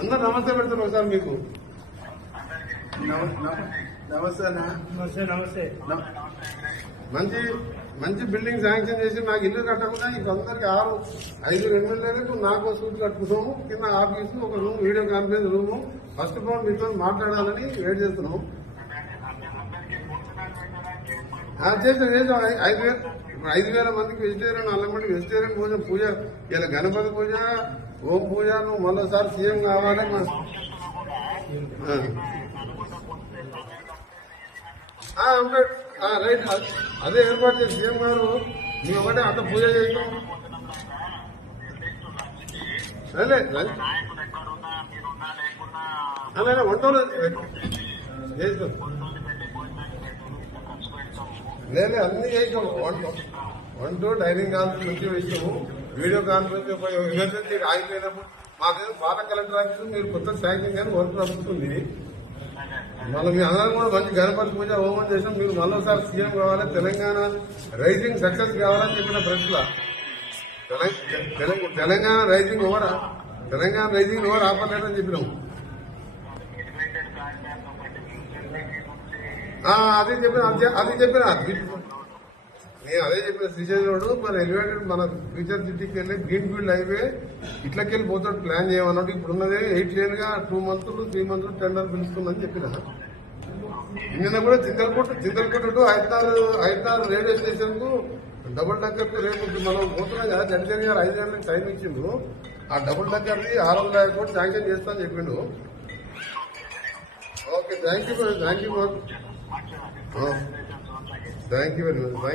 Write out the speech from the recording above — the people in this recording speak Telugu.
అందరు నమస్తే పెడతారు ఒకసారి మీకు. నమస్తే నమస్తే నమస్తే. మంచి మంచి బిల్డింగ్ శాంక్షన్ చేసి నాకు ఇల్లు కట్టకుండా ఇంకొందరికి 5 ఎమ్మెల్యేలకు నాకు సూట్ కట్టుకుంటాము. కింద ఆఫీసు, ఒక room, video conference room. First of all మీతో మాట్లాడాలని వెయిట్ చేస్తున్నాము. చేసాం 5,000 మందికి వెజిటేరియన్, 4 మందికి వెజిటేరియన్ భోజనం పూజ. ఇలా గణపతి పూజ, ఓం పూజ. నువ్వు మరోసారి సీఎం కావాలి. రైట్, అదే ఏర్పాటు చేసి సీఎం గారు మీ ఒకటే అంత పూజ చేయటం. అలా వంటలు చేస్తాం. లేదు అన్ని చేసాం. వంట డైనింగ్ కాన్ఫరెన్స్ మంచిగా వేసాము. వీడియో కాన్ఫరెన్స్ ఎమర్జెన్సీ ఆగిపోయినప్పుడు మాకేదో పాత కలెక్టర్ ఆఫీస్ మీరు కొత్త శాంక్షన్ కానీ వర్క్ నడుస్తుంది. మళ్ళీ మీ అందరం కూడా మంచి గణపతి పూజ హోమం చేసాం. మీరు మరోసారి సీఎం కావాలి, తెలంగాణ రైజింగ్ సక్సెస్ కావాలని చెప్పిన ప్రశ్న. తెలంగాణ రైజింగ్ ఓవర్ ఆపలేదని చెప్పినాము. అది చెప్పిన నేను అదే చెప్పిన. శ్రీశైలం రోడ్ మన ఎలివేటెడ్ మన ఫ్యూచర్ సిటీకి వెళ్ళి గ్రీన్ ఫీల్డ్ హైవే ఇట్లకెళ్ళి పోతాడు ప్లాన్ చేయమన్నట్టు. ఇప్పుడు ఉన్నది 8 లేన్ గా 2 మంత్స్ 3 మంత్స్ టెండర్ పిలుస్తుందని చెప్పిన. నిన్న కూడా చింతలకోట టు హైదరాబాద్ రైల్వే స్టేషన్ కు డబుల్ డక్కర్ కు రేపు మనం పోతున్నాం కదా. జడ్జి గారు 5 గంటలకు టైం ఇచ్చిండు. ఆ డబుల్ డక్కర్ది 600 కోట్లు శాంక్షన్ చేస్తానని చెప్పిండు. Okay, thank you very much.